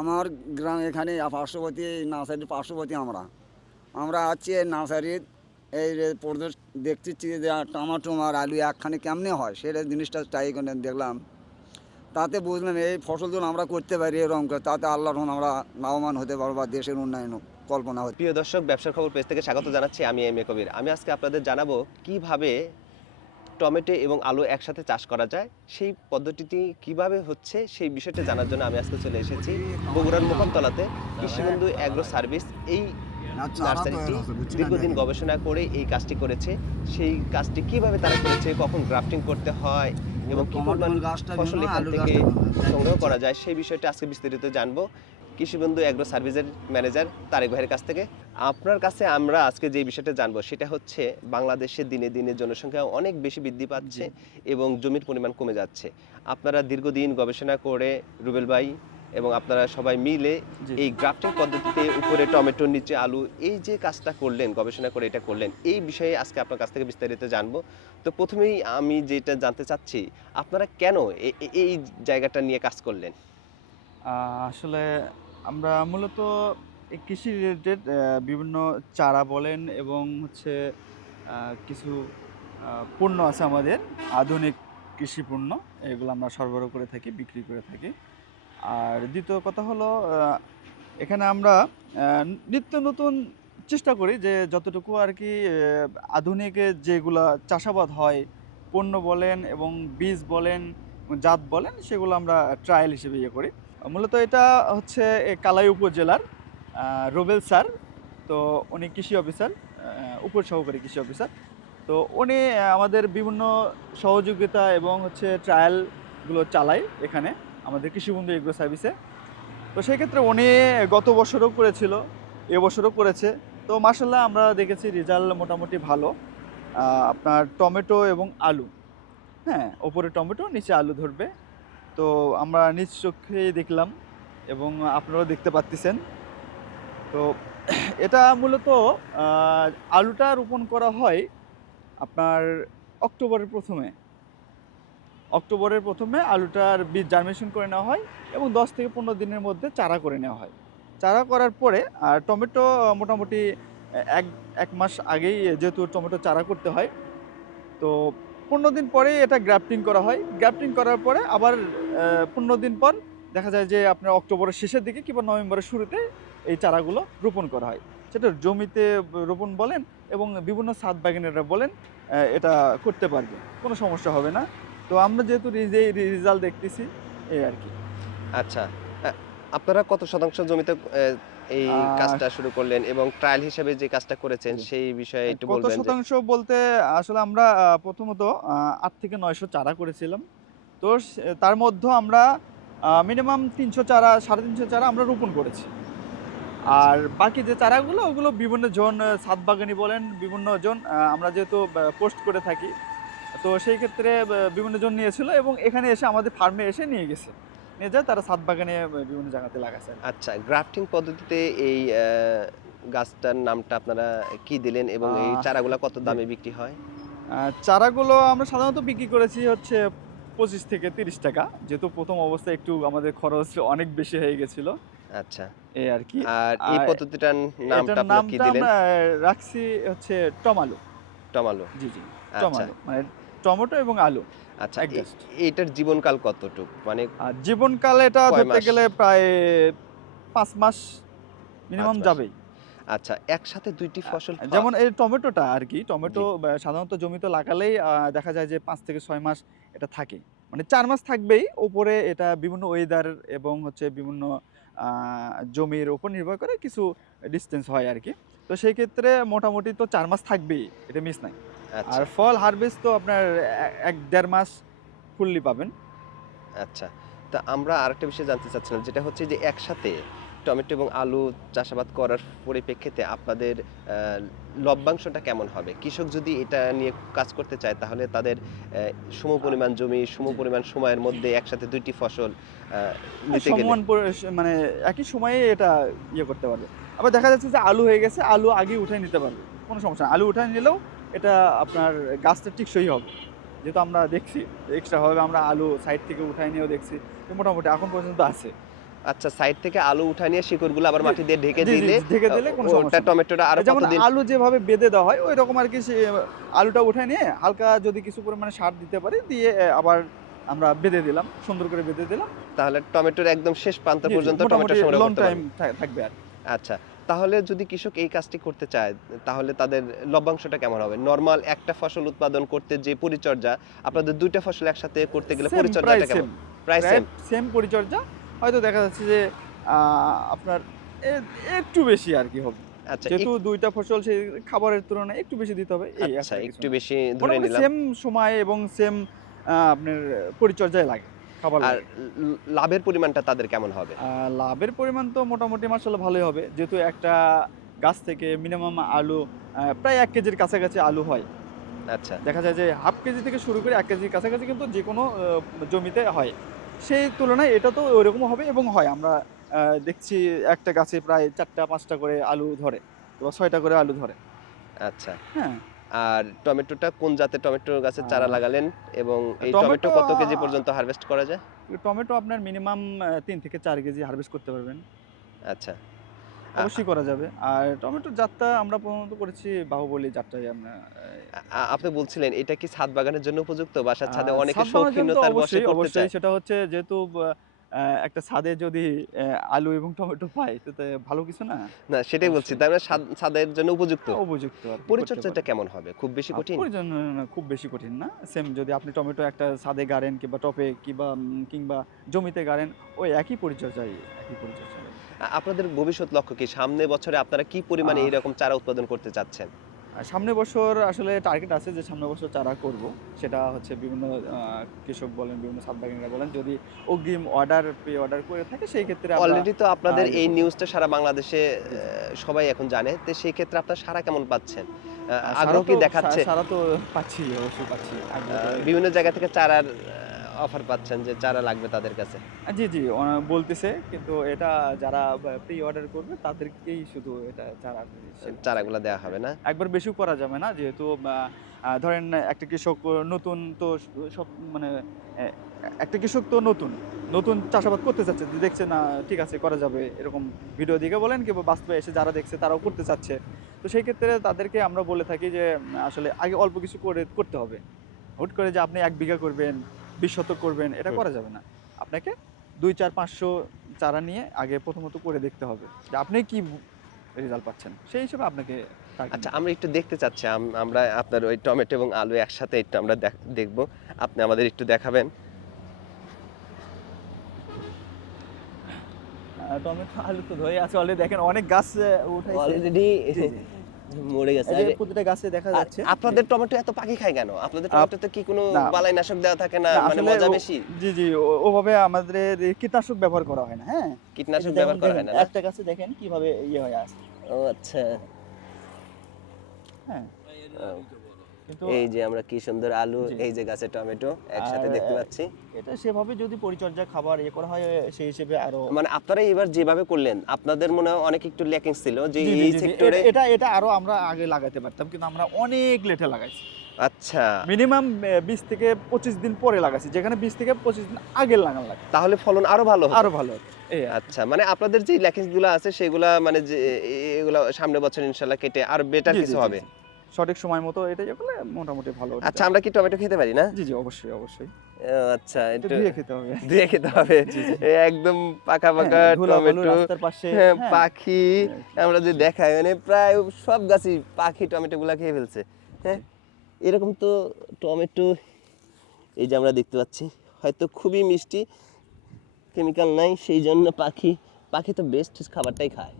আমার গ্রাম এখানে পার্শ্ববর্তী, নার্সারির পার্শ্ববর্তী আমরা। আমরা আছি এই নার্সারির, এই প্রদেশ দেখতেছি যে টমাটো আর আলু একখানে কেমনে হয়, সেটা জিনিসটা ট্রাই করে দেখলাম। তাতে বুঝলাম এই ফসল ফসলগুলো আমরা করতে পারি এরকম করে, তাতে আল্লাহর আমরা লাভবান হতে পারব বা দেশের উন্নয়ন কল্পনা হতে প্রিয় দর্শক, ব্যবসার খবর পেজ থেকে স্বাগত জানাচ্ছি আমি এম এ কবির। আমি আজকে আপনাদের জানাব কীভাবে টমেটো এবং আলু একসাথে চাষ করা যায়। সেই পদ্ধতিটি কীভাবে হচ্ছে সেই বিষয়টা জানার জন্য আমি আজকে চলে এসেছি বগুড়ার মুখমতলাতে কৃষিবন্ধু অ্যাগ্রো সার্ভিস এই নার্সারিটি দীর্ঘদিন গবেষণা করে এই কাজটি করেছে। সেই কাজটি কীভাবে তারা করেছে কখন গ্রাফটিং করতে হয় এবং কি পরিমাণ ফসল এখান থেকে সংগ্রহ করা যায় সেই বিষয়টা আজকে বিস্তারিত জানব। কৃষিবন্ধু অ্যাগ্রো সার্ভিসের ম্যানেজার তারেক ভাইয়ের কাছ থেকে। আপনার কাছে আমরা আজকে যে বিষয়টা জানব সেটা হচ্ছে বাংলাদেশের দিনে দিনে জনসংখ্যা অনেক বেশি বৃদ্ধি পাচ্ছে এবং জমির পরিমাণ কমে যাচ্ছে। আপনারা দীর্ঘদিন গবেষণা করে রুবেল ভাই এবং আপনারা সবাই মিলে। এই গ্রাফটিং পদ্ধতিতে উপরে টমেটোর নিচে আলু এই যে কাজটা করলেন গবেষণা করে এটা করলেন এই বিষয়ে আজকে আপনার কাছ থেকে বিস্তারিত জানব। তো প্রথমেই আমি যেটা জানতে চাচ্ছি আপনারা কেন এই জায়গাটা নিয়ে কাজ করলেন? আসলে আমরা মূলত কৃষি রিলেটেড বিভিন্ন চারা বলেন এবং হচ্ছে কিছু পণ্য আছে আমাদের, আধুনিক কৃষি পণ্য, এগুলো আমরা সরবরাহ করে থাকি, বিক্রি করে থাকি। আর দ্বিতীয় কথা হলো এখানে আমরা নিত্য নতুন চেষ্টা করি যে যতটুকু আর কি আধুনিকে যেগুলা চাষাবাদ হয়, পণ্য বলেন এবং বীজ বলেন, জাত বলেন, সেগুলো আমরা ট্রায়াল হিসেবে ইয়ে করি। মূলত এটা হচ্ছে কালাই উপজেলার রোবেল স্যার তো উনি কৃষি অফিসার আহ, উপ সহকারী কৃষি অফিসার। তো উনি আমাদের বিভিন্ন সহযোগিতা এবং হচ্ছে ট্রায়ালগুলো চালায় এখানে আমাদের কৃষিবন্ধু এগ্রো সার্ভিসে। তো সেই ক্ষেত্রে উনি গত বছরও করেছিল এবছরও করেছে। তো মার্শাল্লাহ আমরা দেখেছি রেজাল্ট মোটামুটি ভালো। আপনার টমেটো এবং আলু। হ্যাঁ ওপরে টমেটো নিচে আলু ধরবে। তো আমরা নিজ চোখেই দেখলাম এবং আপনারাও দেখতে পাচ্ছেন তো এটা মূলত আলুটা রোপণ করা হয় আপনার অক্টোবরের প্রথমে। অক্টোবরের প্রথমে আলুটার বীজ জার্মিনেশন করে নেওয়া হয় এবং দশ থেকে পনেরো দিনের মধ্যে চারা করে নেওয়া হয়। চারা করার পরে, আর টমেটো মোটামুটি এক এক মাস আগেই যেহেতু টমেটো চারা করতে হয়, তো পনেরো দিন পরে এটা গ্রাফটিং করা হয়। গ্রাফটিং করার পরে আবার পনেরো দিন পর দেখা যায় যে আপনার অক্টোবরের শেষের দিকে কিংবা নভেম্বরের শুরুতে এই চারাগুলো রোপণ করা হয়। সেটা জমিতে রোপণ বলেন এবং বিভিন্ন সাত বাগানেরা বলেন এটা করতে পারবে। কোনো সমস্যা হবে না। তো আমরা যেহেতু রেজাল্ট দেখতেছি এই আর কি। আচ্ছা। আপনারা কত শতাংশ জমিতে এই কাজটা শুরু করলেন এবং ট্রায়াল হিসেবে যে কাজটা করেছেন সেই বিষয়ে একটু কত বলবেন যে- শতাংশ বলতে আসলে আমরা প্রথমত আট থেকে নয়শো চারা করেছিলাম। তো তার মধ্যে আমরা মিনিমাম তিনশো চারা সাড়ে তিনশো চারা আমরা রোপণ করেছি। আর বাকি যে চারাগুলো ওগুলো বিভিন্ন জন সাত বাগানি বলেন বিভিন্ন জন আমরা যেহেতু পোস্ট করে থাকি তো সেই ক্ষেত্রে বিভিন্ন জন নিয়েছিল এবং এখানে এসে আমাদের ফার্মে এসে নিয়ে গেছে। নিয়ে যায় তারা সাত বাগানে বিভিন্ন জায়গাতে কি। আচ্ছা গ্রাফটিং পদ্ধতিতে এই গাছটার নামটা আপনারা কি দিলেন এবং এই চারাগুলো কত দামে বিক্রি হয়? চারাগুলো আমরা সাধারণত বিক্রি করেছি হচ্ছে পঁচিশ থেকে তিরিশ টাকা যেহেতু প্রথম অবস্থায় একটু আমাদের খরচ অনেক বেশি হয়ে গেছিল। আচ্ছা। এই আর কি আর এই পদ্ধতিটার নামটা এটার আপনারা কি দিলেন? রাখছি হচ্ছে টমালো। টমালো। জি জি আচ্ছা। টমালো। মানে টমেটো এবং আলু। আচ্ছা এক এ- গাছ। এইটার জীবনকাল কতটুক? মানে জীবনকাল এটা ধরতে গেলে প্রায় পাঁচ মাস মিনিমাম। যাবেই। আচ্ছা একসাথে দুইটি ফসল যেমন এই টমেটোটা আর কি টমেটো সাধারণত জমিতে লাগালেই দেখা যায় যে পাঁচ থেকে ছয় মাস এটা থাকে। মানে চার মাস থাকবেই ওপরে এটা বিভিন্ন ওয়েদার এবং হচ্ছে বিভিন্ন জমির ওপর নির্ভর করে কিছু ডিস্টেন্স হয় আর কি। তো সেই ক্ষেত্রে মোটামুটি তো চার মাস থাকবেই এটা মিস নাই। আচ্ছা। আর ফল হারভেস্ট তো আপনার এক দেড় মাস ফুললি পাবেন। আচ্ছা। তা আমরা আরেকটা বিষয়ে জানতে চাচ্ছিলাম যেটা হচ্ছে যে একসাথে টমেটো এবং আলু চাষাবাদ করার পরিপ্রেক্ষিতে আপনাদের লভ্যাংশটা কেমন হবে? কৃষক যদি এটা নিয়ে কাজ করতে চায় তাহলে তাদের সম পরিমাণ জমি সম পরিমাণ সময়ের মধ্যে একসাথে দুইটি ফসল নিতে গেলে। মানে একই সময়ে এটা ইয়ে করতে পারবে। আবার দেখা যাচ্ছে যে আলু হয়ে গেছে আলু আগে উঠে নিতে পারবে। কোনো সমস্যা আলু উঠে নিলেও এটা আপনার গাছটা টিকসই হবে। যেহেতু আমরা দেখছি এক্সট্রা ভাবে আমরা আলু সাইড থেকে উঠাই নিয়েও দেখছি মোটামুটি এখন পর্যন্ত আছে। আচ্ছা সাইড থেকে আলু উঠা নিয়ে শিকড়গুলো আবার মাটি দিয়ে ঢেকে দিলে ঢেকে দিলে কোনো ওটা সমস্যা টমেটোটা আরও যেমন আলু যেভাবে বেঁধে দেওয়া হয় ওই রকম আর কি আলুটা উঠে নিয়ে হালকা যদি কিছু পরিমাণে সার দিতে পারি দিয়ে আবার আমরা বেঁধে দিলাম সুন্দর করে বেঁধে দিলাম। তাহলে টমেটোর একদম শেষ প্রান্ত পর্যন্ত টমেটো সংগ্রহ লং টাইম থাকবে আর আচ্ছা তাহলে যদি কৃষক এই কাজটি করতে চায় তাহলে তাদের লভ্যাংশটা কেমন হবে? নরমাল একটা ফসল উৎপাদন করতে যে পরিচর্যা আপনাদের দুইটা ফসল একসাথে করতে গেলে পরিচর্যাটা কেমন? প্রায় সেম সেম পরিচর্যা হয়তো দেখা যাচ্ছে যে আপনার একটু বেশি আর কি হবে। আচ্ছা যেহেতু দুইটা ফসল সেই খাবারের তুলনায় একটু বেশি দিতে হবে এই আচ্ছা একটা বেশি ধরে নিলাম। সেম সময় এবং সেম আপনার পরিচর্যায় লাগে খাবার আর লাভের পরিমাণটা তাদের কেমন হবে? লাভের পরিমাণ তো মোটামুটি মাসাল্লাহ ভালোই হবে। যেহেতু একটা গাছ থেকে মিনিমাম আলু প্রায় এক কেজির কাছাকাছি আলু হয়। আচ্ছা। দেখা যায় যে হাফ কেজি থেকে শুরু করে এক কেজির কাছাকাছি কিন্তু যে কোনো জমিতে হয়। সেই তুলনায় এটা তো ওইরকম হবে এবং হয়। আমরা দেখছি একটা গাছে প্রায় চারটা পাঁচটা করে আলু ধরে বা ছয়টা করে আলু ধরে। আচ্ছা। হ্যাঁ। আর টমেটোটা কোন জাতের টমেটো গাছের চারা লাগালেন এবং এই টমেটো, টমেটো কত কেজি পর্যন্ত হারভেস্ট করা যায়? টমেটো আপনার মিনিমাম তিন থেকে চার কেজি হারভেস্ট করতে পারবেন। আচ্ছা। অবশ্যই করা যাবে। আর টমেটোর যাত্রা আমরা প্রধানত করেছি বাহুবলী যাত্রায় আমরা আপনি বলছিলেন এটা কি ছাদ বাগানের জন্য উপযুক্ত? বাসার ছাদে অনেকে শৌখিনতার বসে অবশ্যই করতে অবশ্যই চায়। সেটা হচ্ছে যেহেতু একটা ছাদে যদি আলু এবং টমেটো পাই তো তো ভালো কিছু না? না সেটাই বলছি। তার মানে ছাদের জন্য উপযুক্ত। উপযুক্ত পরিচর্যাটা কেমন হবে? খুব বেশি কঠিন? পরিচর্যা খুব বেশি কঠিন না। সেম যদি আপনি টমেটো একটা ছাদে গাড়েন কিংবা টপে কিংবা কিংবা জমিতে গাড়েন ওই একই পরিচর্যাই একই পরিচর্যা আপনাদের ভবিষ্যৎ লক্ষ্য কি? সামনে বছরে আপনারা কি পরিমাণে এরকম চারা উৎপাদন করতে চাচ্ছেন? আর সামনের বছর আসলে টার্গেট আছে যে সামনে বছর চারা করব। সেটা হচ্ছে বিভিন্ন কৃষক বলেন বিভিন্ন সাববাগিনরা বলেন। যদি অগ্রিম অর্ডার পে অর্ডার করে থাকে সেই ক্ষেত্রে অলরেডি তো আপনাদের এই নিউজটা সারা বাংলাদেশে সবাই এখন জানে। তো সেই ক্ষেত্রে আপনার সারা কেমন পাচ্ছেন? আগ্রহ কি দেখাচ্ছে? সারা তো পাচ্ছি অবশ্যই পাচ্ছি। বিভিন্ন জায়গা থেকে চারার অফার পাচ্ছেন যে যারা লাগবে তাদের কাছে? জি জি বলতেছে কিন্তু এটা যারা প্রি অর্ডার করবে তাদেরকেই শুধু এটা চারা চারাগুলো দেওয়া হবে না? একবার বেশি করা যাবে না যেহেতু ধরেন একটা কৃষক নতুন তো সব মানে একটা কৃষক তো নতুন নতুন চাষাবাদ করতে চাচ্ছে যে দেখছে না ঠিক আছে করা যাবে এরকম ভিডিও দিকে বলেন কিংবা বাস্তবে এসে যারা দেখছে তারাও করতে চাচ্ছে। তো সেই ক্ষেত্রে তাদেরকে আমরা বলে থাকি যে আসলে আগে অল্প কিছু করে করতে হবে। হুট করে যে আপনি এক বিঘা করবেন বিশ শতক করবেন এটা করা যাবে না। আপনাকে দুই চার পাঁচশো চারা নিয়ে আগে প্রথমত করে দেখতে হবে যে আপনি কি রেজাল্ট পাচ্ছেন। সেই হিসেবে আপনাকে আচ্ছা আমরা একটু দেখতে চাচ্ছি আমরা আপনার ওই টমেটো এবং আলু একসাথে একটু আমরা দেখ- দেখব। আপনি আমাদের একটু দেখাবেন। টমেটো আলু তো ধরে আছে অলরেডি দেখেন অনেক গাছ উঠাইছে। অলরেডি। মরে গেছে। প্রতিটা গাছে দেখা যাচ্ছে। আপনাদের টমেটো এত পাখি খায় কেন? আপনাদের আপ- টমেটোতে কি কোনো। বালাই নাশক দেওয়া থাকে না? মানে মজা বেশি? জি জি ওভাবে আমাদের কীটনাশক ব্যবহার করা হয় না হ্যাঁ? কীটনাশক ব্যবহার করা হয় না একটা গাছে দেখেন কীভাবে ইয়ে হয় আছে ও আচ্ছা। হ্যাঁ। এই যে আমরা কি সুন্দর আলু। এই যে গাছে টমেটো একসাথে দেখতে পাচ্ছি। এটা সেভাবে যদি পরিচর্যা খাবার ইয়ে করা হয় সেই হিসেবে আরও মানে আপনারা এবার যেভাবে করলেন আপনাদের মনে হয় অনেক একটু ল্যাকিং ছিল যে এই সেক্টরে এটা- এটা আরও আমরা আগে লাগাতে পারতাম কিন্তু আমরা অনেক লেটে লাগাইছি। আচ্ছা। মিনিমাম বিশ থেকে পঁচিশ দিন পরে লাগাইছি যেখানে বিশ থেকে পঁচিশ দিন আগে লাগানো লাগে। তাহলে ফলন আরও ভালো আরও ভালো। আচ্ছা মানে আপনাদের যে ল্যাকিংসগুলো আছে সেগুলা মানে যে এগুলা সামনে বছর ইনশাল্লাহ কেটে আর বেটার কিছু হবে। সঠিক সময় মতো এটা ইয়ে করলে মোটামুটি ভালো আচ্ছা আমরা কি টমেটো খেতে পারি না? জি জি অবশ্যই অবশ্যই। আচ্ছা একটু ধুয়ে খেতে হবে। খেতে একদম পাকা পাকা হ্যাঁ, টমেটো রাস্তার পাশে হ্যাঁ হ্যাঁ, পাখি আমরা যে দেখাই মানে প্রায় সব গাছই পাখি টমেটো গুলা খেয়ে ফেলছে হ্যাঁ? এরকম তো টমেটো এই যে আমরা দেখতে পাচ্ছি হয়তো খুবই মিষ্টি কেমিক্যাল নাই সেই জন্য পাখি পাখি তো বেস্ট খাবারটাই খায়।